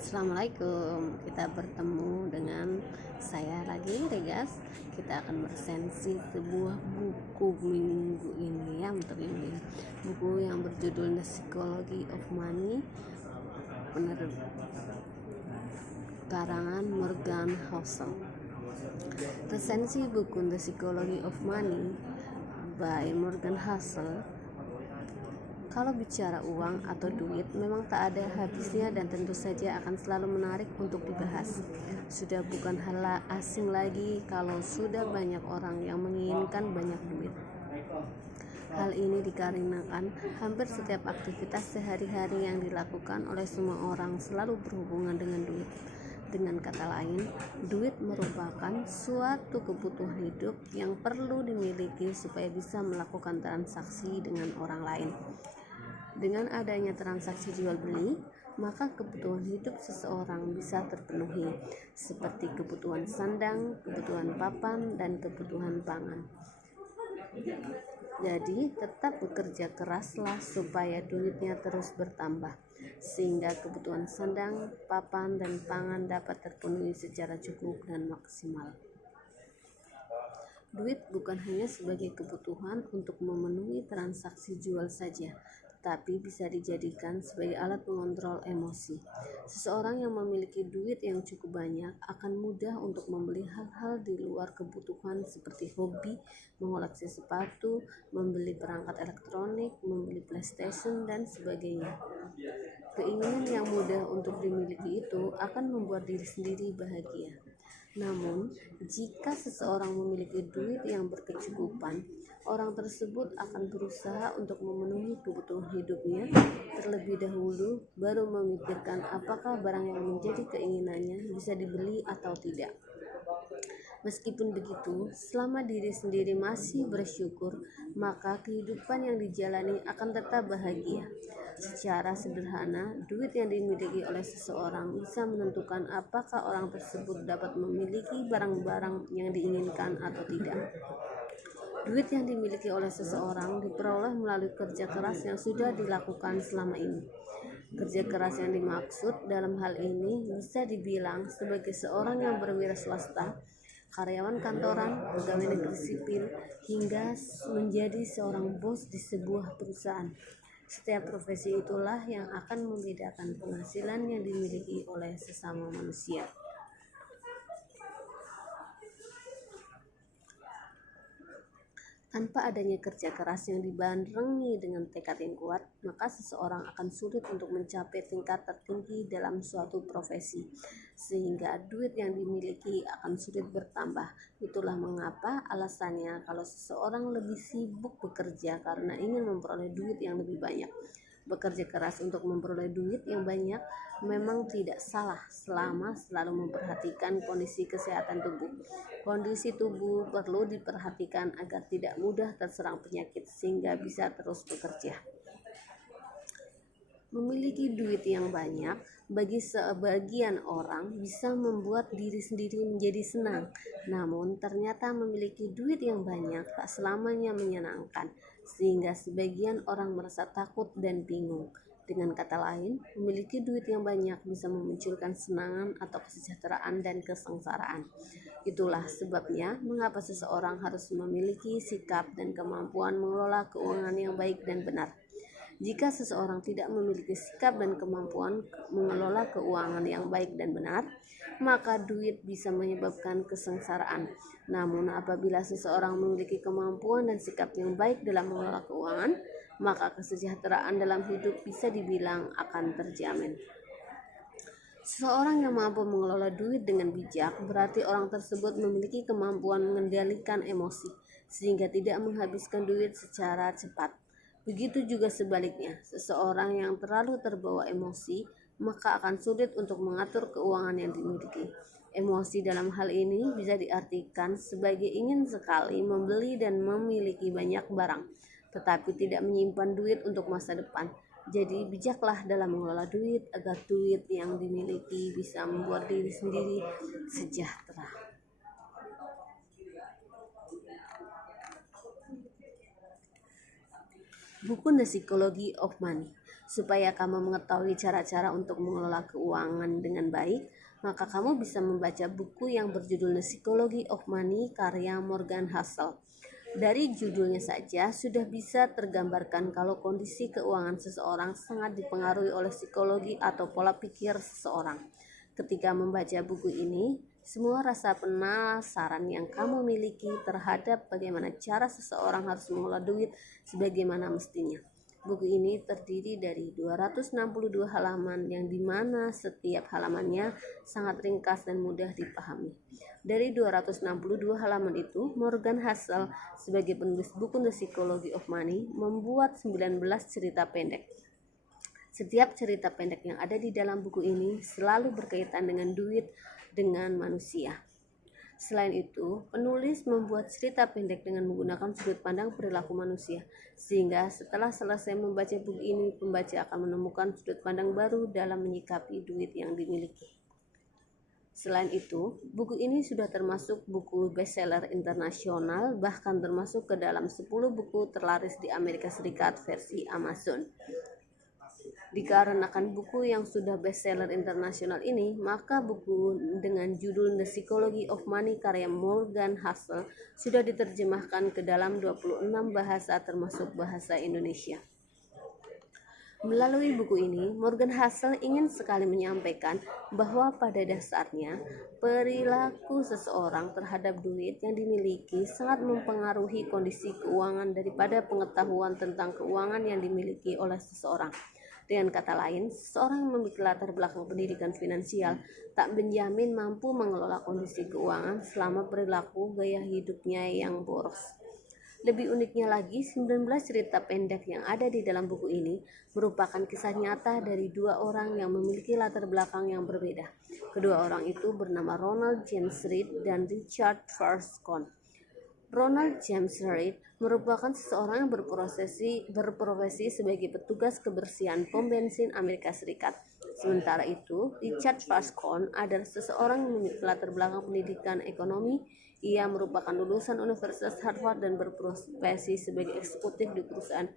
Assalamualaikum, kita bertemu dengan saya lagi, Regas. Kita akan bersensi sebuah buku minggu ini ya, untuk ini buku yang berjudul The Psychology of Money, karangan Morgan Housel. Resensi buku The Psychology of Money by Morgan Housel. Kalau bicara uang atau duit, memang tak ada habisnya dan tentu saja akan selalu menarik untuk dibahas. Sudah bukan hal asing lagi kalau sudah banyak orang yang menginginkan banyak duit. Hal ini dikarenakan hampir setiap aktivitas sehari-hari yang dilakukan oleh semua orang selalu berhubungan dengan duit. Dengan kata lain, duit merupakan suatu kebutuhan hidup yang perlu dimiliki supaya bisa melakukan transaksi dengan orang lain. Dengan adanya transaksi jual beli, maka kebutuhan hidup seseorang bisa terpenuhi, seperti kebutuhan sandang, kebutuhan papan, dan kebutuhan pangan. Jadi, tetap bekerja keraslah supaya duitnya terus bertambah, sehingga kebutuhan sandang, papan, dan pangan dapat terpenuhi secara cukup dan maksimal. Duit bukan hanya sebagai kebutuhan untuk memenuhi transaksi jual saja, tetapi bisa dijadikan sebagai alat mengontrol emosi. Seseorang yang memiliki duit yang cukup banyak akan mudah untuk membeli hal-hal di luar kebutuhan seperti hobi, mengoleksi sepatu, membeli perangkat elektronik, membeli PlayStation, dan sebagainya. Keinginan yang mudah untuk dimiliki itu akan membuat diri sendiri bahagia. Namun, jika seseorang memiliki duit yang berkecukupan, orang tersebut akan berusaha untuk memenuhi kebutuhan hidupnya terlebih dahulu, baru memikirkan apakah barang yang menjadi keinginannya bisa dibeli atau tidak. Meskipun begitu, selama diri sendiri masih bersyukur, maka kehidupan yang dijalani akan tetap bahagia. Secara sederhana, duit yang dimiliki oleh seseorang bisa menentukan apakah orang tersebut dapat memiliki barang-barang yang diinginkan atau tidak. Duit yang dimiliki oleh seseorang diperoleh melalui kerja keras yang sudah dilakukan selama ini. Kerja keras yang dimaksud dalam hal ini bisa dibilang sebagai seorang yang berwira swasta, karyawan kantoran, pegawai negeri sipil, hingga menjadi seorang bos di sebuah perusahaan. Setiap profesi itulah yang akan membedakan penghasilan yang dimiliki oleh sesama manusia. Tanpa adanya kerja keras yang dibarengi dengan tekad yang kuat, maka seseorang akan sulit untuk mencapai tingkat tertinggi dalam suatu profesi, sehingga duit yang dimiliki akan sulit bertambah. Itulah mengapa alasannya kalau seseorang lebih sibuk bekerja karena ingin memperoleh duit yang lebih banyak. Bekerja keras untuk memperoleh duit yang banyak memang tidak salah selama selalu memperhatikan kondisi kesehatan tubuh. Kondisi tubuh perlu diperhatikan agar tidak mudah terserang penyakit sehingga bisa terus bekerja. Memiliki duit yang banyak bagi sebagian orang bisa membuat diri sendiri menjadi senang. Namun ternyata memiliki duit yang banyak tak selamanya menyenangkan, sehingga sebagian orang merasa takut dan bingung. Dengan kata lain, memiliki duit yang banyak bisa memunculkan kesenangan atau kesejahteraan dan kesengsaraan. Itulah sebabnya mengapa seseorang harus memiliki sikap dan kemampuan mengelola keuangan yang baik dan benar. Jika seseorang tidak memiliki sikap dan kemampuan mengelola keuangan yang baik dan benar, maka duit bisa menyebabkan kesengsaraan. Namun apabila seseorang memiliki kemampuan dan sikap yang baik dalam mengelola keuangan, maka kesejahteraan dalam hidup bisa dibilang akan terjamin. Seseorang yang mampu mengelola duit dengan bijak berarti orang tersebut memiliki kemampuan mengendalikan emosi, sehingga tidak menghabiskan duit secara cepat. Begitu juga sebaliknya, seseorang yang terlalu terbawa emosi maka akan sulit untuk mengatur keuangan yang dimiliki. Emosi dalam hal ini bisa diartikan sebagai ingin sekali membeli dan memiliki banyak barang, tetapi tidak menyimpan duit untuk masa depan. Jadi bijaklah dalam mengelola duit agar duit yang dimiliki bisa membuat diri sendiri sejahtera. Buku The Psychology of Money. Supaya kamu mengetahui cara-cara untuk mengelola keuangan dengan baik, maka kamu bisa membaca buku yang berjudul The Psychology of Money karya Morgan Housel. Dari judulnya saja sudah bisa tergambarkan kalau kondisi keuangan seseorang sangat dipengaruhi oleh psikologi atau pola pikir seseorang. Ketika membaca buku ini, semua rasa penasaran yang kamu miliki terhadap bagaimana cara seseorang harus mengelola duit sebagaimana mestinya. Buku ini terdiri dari 262 halaman yang dimana setiap halamannya sangat ringkas dan mudah dipahami. Dari 262 halaman itu, Morgan Housel sebagai penulis buku The Psychology of Money membuat 19 cerita pendek. Setiap cerita pendek yang ada di dalam buku ini selalu berkaitan dengan duit dengan manusia. Selain itu, penulis membuat cerita pendek dengan menggunakan sudut pandang perilaku manusia, sehingga setelah selesai membaca buku ini, pembaca akan menemukan sudut pandang baru dalam menyikapi duit yang dimiliki. Selain itu, buku ini sudah termasuk buku bestseller internasional, bahkan termasuk ke dalam 10 buku terlaris di Amerika Serikat versi Amazon. Dikarenakan buku yang sudah bestseller internasional ini, maka buku dengan judul The Psychology of Money karya Morgan Housel sudah diterjemahkan ke dalam 26 bahasa termasuk bahasa Indonesia. Melalui buku ini, Morgan Housel ingin sekali menyampaikan bahwa pada dasarnya perilaku seseorang terhadap duit yang dimiliki sangat mempengaruhi kondisi keuangan daripada pengetahuan tentang keuangan yang dimiliki oleh seseorang. Dengan kata lain, seseorang yang memiliki latar belakang pendidikan finansial tak menjamin mampu mengelola kondisi keuangan selama perilaku gaya hidupnya yang boros. Lebih uniknya lagi, 19 cerita pendek yang ada di dalam buku ini merupakan kisah nyata dari dua orang yang memiliki latar belakang yang berbeda. Kedua orang itu bernama Ronald James Reed dan Richard Ferston. Ronald James Reed merupakan seseorang yang berprofesi sebagai petugas kebersihan pom bensin Amerika Serikat. Sementara itu, Richard Ferston adalah seseorang yang memiliki latar belakang pendidikan ekonomi. Ia merupakan lulusan Universitas Harvard dan berprofesi sebagai eksekutif di perusahaan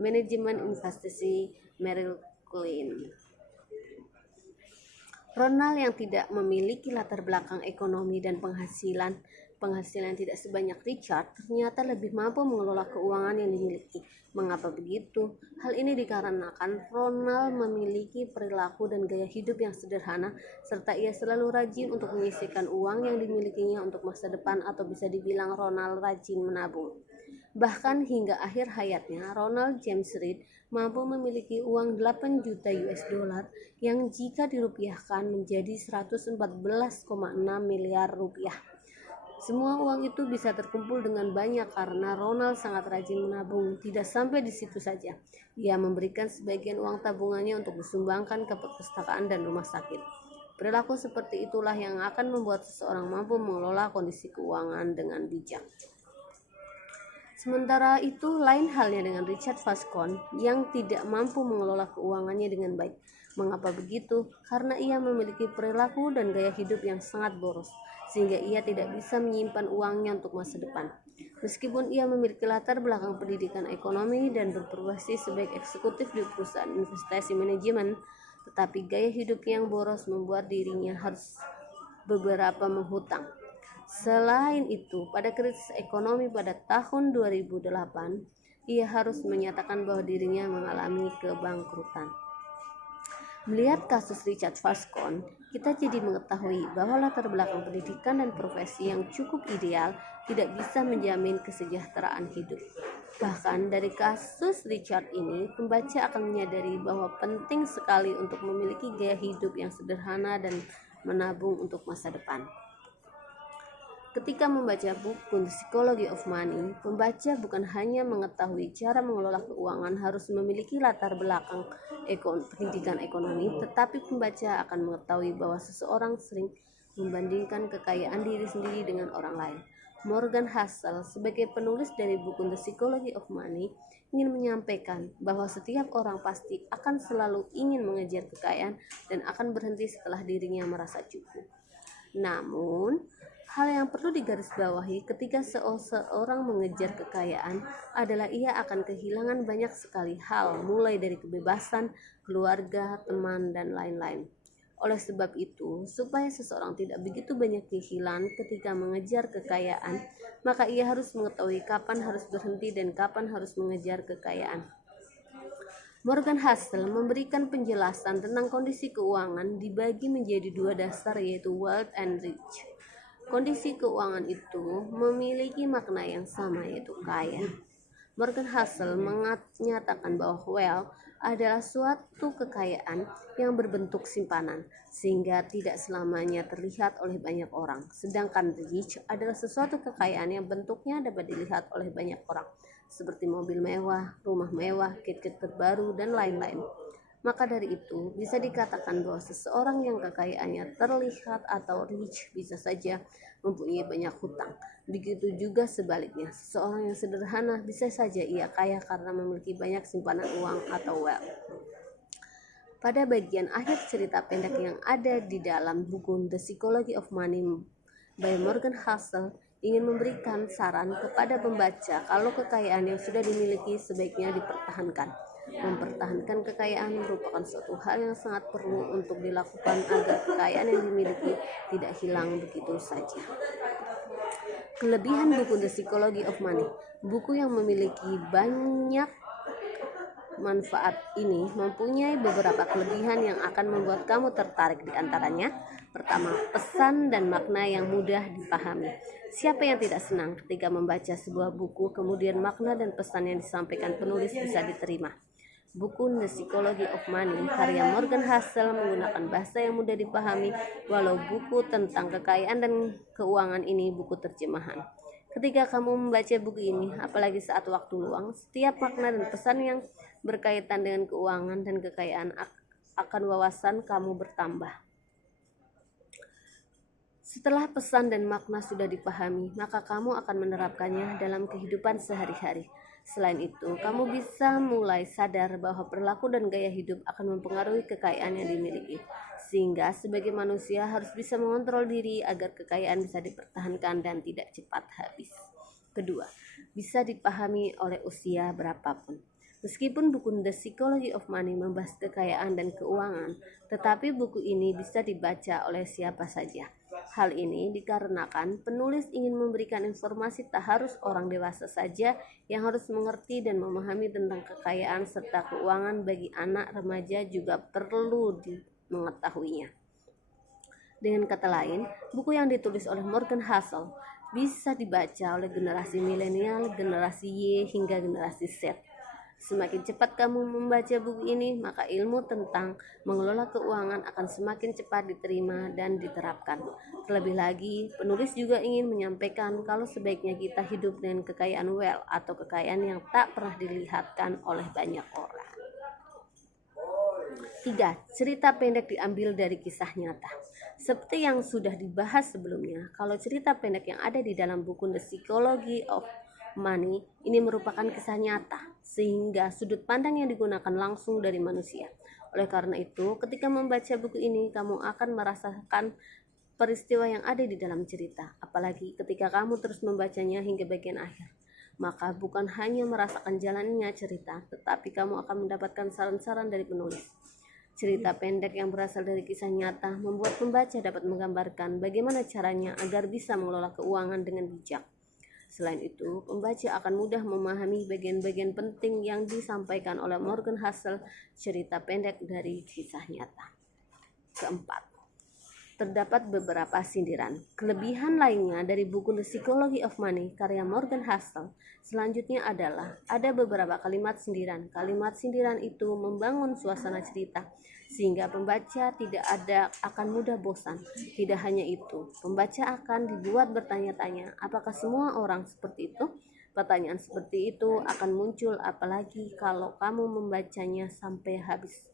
manajemen investasi Merrill Lynch. Ronald yang tidak memiliki latar belakang ekonomi dan penghasilan tidak sebanyak Richard ternyata lebih mampu mengelola keuangan yang dimiliki. Mengapa begitu? Hal ini dikarenakan Ronald memiliki perilaku dan gaya hidup yang sederhana, serta ia selalu rajin untuk menyisihkan uang yang dimilikinya untuk masa depan, atau bisa dibilang Ronald rajin menabung. Bahkan hingga akhir hayatnya, Ronald James Reed mampu memiliki uang 8 juta US dollar yang jika dirupiahkan menjadi 114,6 miliar rupiah. Semua uang itu bisa terkumpul dengan banyak karena Ronald sangat rajin menabung. Tidak sampai di situ saja, ia memberikan sebagian uang tabungannya untuk disumbangkan ke perpustakaan dan rumah sakit. Perilaku seperti itulah yang akan membuat seseorang mampu mengelola kondisi keuangan dengan bijak. Sementara itu, lain halnya dengan Richard Ferston yang tidak mampu mengelola keuangannya dengan baik. Mengapa begitu? Karena ia memiliki perilaku dan gaya hidup yang sangat boros, sehingga ia tidak bisa menyimpan uangnya untuk masa depan. Meskipun ia memiliki latar belakang pendidikan ekonomi dan berprofesi sebagai eksekutif di perusahaan investasi manajemen, tetapi gaya hidup yang boros membuat dirinya harus beberapa menghutang. Selain itu, pada krisis ekonomi pada tahun 2008, ia harus menyatakan bahwa dirinya mengalami kebangkrutan. Melihat kasus Richard Ferston, kita jadi mengetahui bahwa latar belakang pendidikan dan profesi yang cukup ideal tidak bisa menjamin kesejahteraan hidup. Bahkan dari kasus Richard ini, pembaca akan menyadari bahwa penting sekali untuk memiliki gaya hidup yang sederhana dan menabung untuk masa depan. Ketika membaca buku The Psychology of Money, pembaca bukan hanya mengetahui cara mengelola keuangan harus memiliki latar belakang pendidikan ekonomi, tetapi pembaca akan mengetahui bahwa seseorang sering membandingkan kekayaan diri sendiri dengan orang lain. Morgan Housel sebagai penulis dari buku The Psychology of Money ingin menyampaikan bahwa setiap orang pasti akan selalu ingin mengejar kekayaan dan akan berhenti setelah dirinya merasa cukup. Namun, Hal yang perlu digarisbawahi ketika seseorang mengejar kekayaan adalah ia akan kehilangan banyak sekali hal, mulai dari kebebasan, keluarga, teman, dan lain-lain. Oleh sebab itu, supaya seseorang tidak begitu banyak kehilangan ketika mengejar kekayaan, maka ia harus mengetahui kapan harus berhenti dan kapan harus mengejar kekayaan. Morgan Housel memberikan penjelasan tentang kondisi keuangan dibagi menjadi dua dasar, yaitu wealth and rich. Kondisi keuangan itu memiliki makna yang sama, yaitu kaya. Morgan Housel menyatakan bahwa wealth adalah suatu kekayaan yang berbentuk simpanan, sehingga tidak selamanya terlihat oleh banyak orang. Sedangkan rich adalah sesuatu kekayaan yang bentuknya dapat dilihat oleh banyak orang, seperti mobil mewah, rumah mewah, gadget terbaru, dan lain-lain. Maka dari itu, bisa dikatakan bahwa seseorang yang kekayaannya terlihat atau rich bisa saja mempunyai banyak hutang. Begitu juga sebaliknya, seseorang yang sederhana bisa saja ia kaya karena memiliki banyak simpanan uang atau wealth. Pada bagian akhir cerita pendek yang ada di dalam buku The Psychology of Money by Morgan Housel ingin memberikan saran kepada pembaca kalau kekayaan yang sudah dimiliki sebaiknya dipertahankan. Mempertahankan kekayaan merupakan suatu hal yang sangat perlu untuk dilakukan agar kekayaan yang dimiliki tidak hilang begitu saja. Kelebihan buku The Psychology of Money. Buku yang memiliki banyak manfaat ini mempunyai beberapa kelebihan yang akan membuat kamu tertarik. Di antaranya, pertama, pesan dan makna yang mudah dipahami. Siapa yang tidak senang ketika membaca sebuah buku kemudian makna dan pesan yang disampaikan penulis bisa diterima? Buku The Psychology of Money karya Morgan Housel menggunakan bahasa yang mudah dipahami, walau buku tentang kekayaan dan keuangan ini buku terjemahan. Ketika kamu membaca buku ini, apalagi saat waktu luang, setiap makna dan pesan yang berkaitan dengan keuangan dan kekayaan akan wawasan kamu bertambah. Setelah pesan dan makna sudah dipahami, maka kamu akan menerapkannya dalam kehidupan sehari-hari. Selain itu, kamu bisa mulai sadar bahwa perilaku dan gaya hidup akan mempengaruhi kekayaan yang dimiliki, sehingga sebagai manusia harus bisa mengontrol diri agar kekayaan bisa dipertahankan dan tidak cepat habis. Kedua, bisa dipahami oleh usia berapapun. Meskipun buku The Psychology of Money membahas kekayaan dan keuangan, tetapi buku ini bisa dibaca oleh siapa saja. Hal ini dikarenakan penulis ingin memberikan informasi tak harus orang dewasa saja yang harus mengerti dan memahami tentang kekayaan serta keuangan. Bagi anak remaja juga perlu mengetahuinya. Dengan kata lain, buku yang ditulis oleh Morgan Housel bisa dibaca oleh generasi milenial, generasi Y, hingga generasi Z. Semakin cepat kamu membaca buku ini, maka ilmu tentang mengelola keuangan akan semakin cepat diterima dan diterapkan. Terlebih lagi, penulis juga ingin menyampaikan kalau sebaiknya kita hidup dengan kekayaan wealth atau kekayaan yang tak pernah dilihatkan oleh banyak orang. 3. Cerita pendek diambil dari kisah nyata. Seperti yang sudah dibahas sebelumnya, kalau cerita pendek yang ada di dalam buku The Psychology of Money ini merupakan kisah nyata, sehingga sudut pandang yang digunakan langsung dari manusia. Oleh karena itu, ketika membaca buku ini, kamu akan merasakan peristiwa yang ada di dalam cerita, apalagi ketika kamu terus membacanya hingga bagian akhir. Maka bukan hanya merasakan jalannya cerita, tetapi kamu akan mendapatkan saran-saran dari penulis. Cerita pendek yang berasal dari kisah nyata membuat pembaca dapat menggambarkan bagaimana caranya agar bisa mengelola keuangan dengan bijak. Selain itu, pembaca akan mudah memahami bagian-bagian penting yang disampaikan oleh Morgan Housel, cerita pendek dari kisah nyata. Keempat, terdapat beberapa sindiran. Kelebihan lainnya dari buku The Psychology of Money karya Morgan Housel selanjutnya adalah ada beberapa kalimat sindiran. Kalimat sindiran itu membangun suasana cerita sehingga pembaca akan mudah bosan. Tidak hanya itu, pembaca akan dibuat bertanya-tanya, apakah semua orang seperti itu? Pertanyaan seperti itu akan muncul apalagi kalau kamu membacanya sampai habis.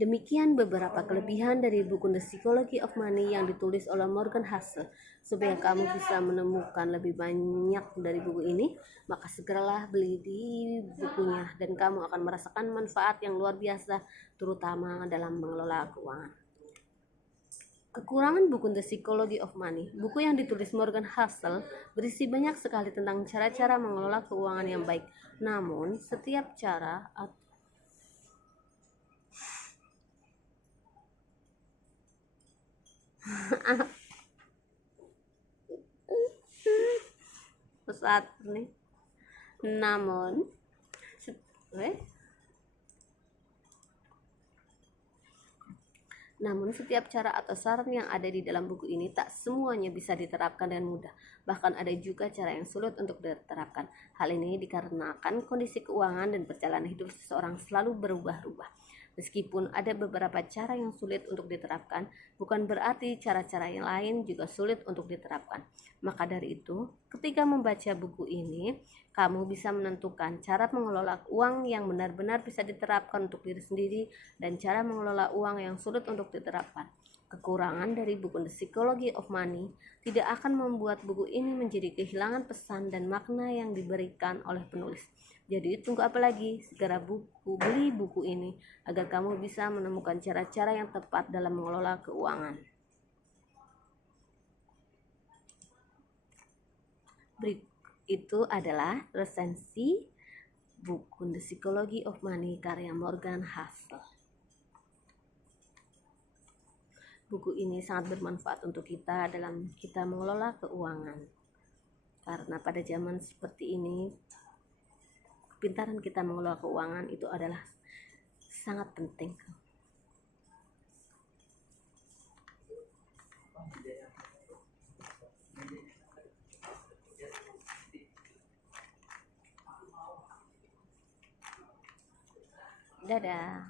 Demikian beberapa kelebihan dari buku The Psychology of Money yang ditulis oleh Morgan Housel. Supaya kamu bisa menemukan lebih banyak dari buku ini, maka segeralah beli di bukunya dan kamu akan merasakan manfaat yang luar biasa, terutama dalam mengelola keuangan. Kekurangan buku The Psychology of Money. Buku yang ditulis Morgan Housel berisi banyak sekali tentang cara-cara mengelola keuangan yang baik. Namun, setiap cara saat ini. Namun, setiap cara atau saran yang ada di dalam buku ini tak semuanya bisa diterapkan dengan mudah. Bahkan ada juga cara yang sulit untuk diterapkan. Hal ini dikarenakan kondisi keuangan dan perjalanan hidup seseorang selalu berubah-ubah. Meskipun ada beberapa cara yang sulit untuk diterapkan, bukan berarti cara-cara yang lain juga sulit untuk diterapkan. Maka dari itu, ketika membaca buku ini, kamu bisa menentukan cara mengelola uang yang benar-benar bisa diterapkan untuk diri sendiri dan cara mengelola uang yang sulit untuk diterapkan. Kekurangan dari buku The Psychology of Money tidak akan membuat buku ini menjadi kehilangan pesan dan makna yang diberikan oleh penulis. Jadi tunggu apa lagi? Segera beli buku ini agar kamu bisa menemukan cara-cara yang tepat dalam mengelola keuangan. Berikut itu adalah resensi buku The Psychology of Money karya Morgan Housel. Buku ini sangat bermanfaat untuk kita dalam kita mengelola keuangan. Karena pada zaman seperti ini, kepintaran kita mengelola keuangan itu adalah sangat penting. Dadah.